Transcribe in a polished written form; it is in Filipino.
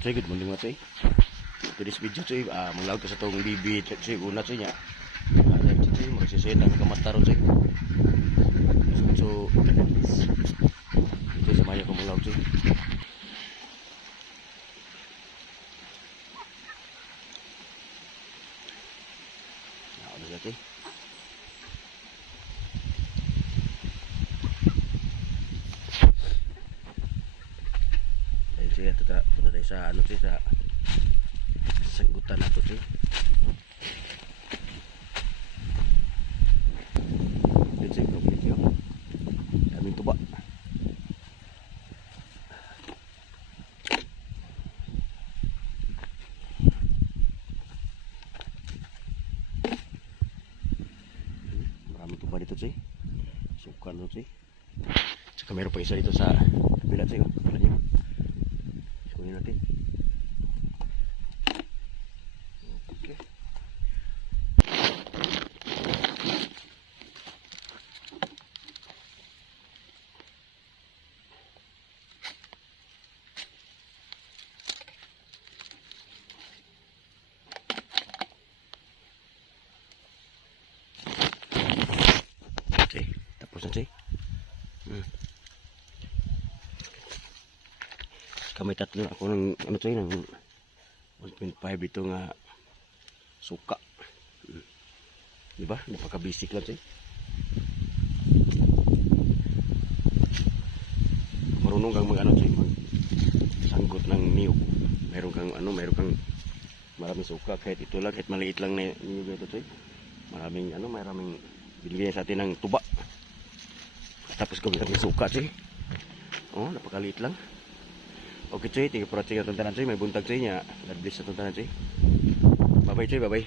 Choy, good morning mga Choy. To this video Choy, manglawag ko sa itong bibi Choy, una Choy niya. Live Choy, magsisaya na kamataron Choy. So, ito sa maya ko manglawag Choy. Ano siya Choy? Ayun Choy, ito tayo sa ano Choy, sa sanggutan na ito Choy. Ito Choy, complete yun. Daming tuba. Maraming tuba dito Choy. Sukan ito Choy. Tsaka meron pa isa dito sa kabila Choy. Kabila niyo. Kunin natin. Okay. Okay, tapos na Choy. Kami tatlo ako ng ano Choy, ng 1.5 ito nga suka. Diba? Napaka-basic lang Choy. Marunong kang mag-ano Choy, mag-sanggot ng niyog. Meron kang maraming suka, kahit ito lang, kahit maliit lang na niyog ito Choy. Maraming binigyan sa atin ng tuba. Tapos gawin natin suka Choy. Oh, napakaliit lang. Okay Choy, tingin po natin ang tuntanan Choy. May buntag Choy niya. God bless sa tuntanan Choy. Bye bye Choy, bye bye.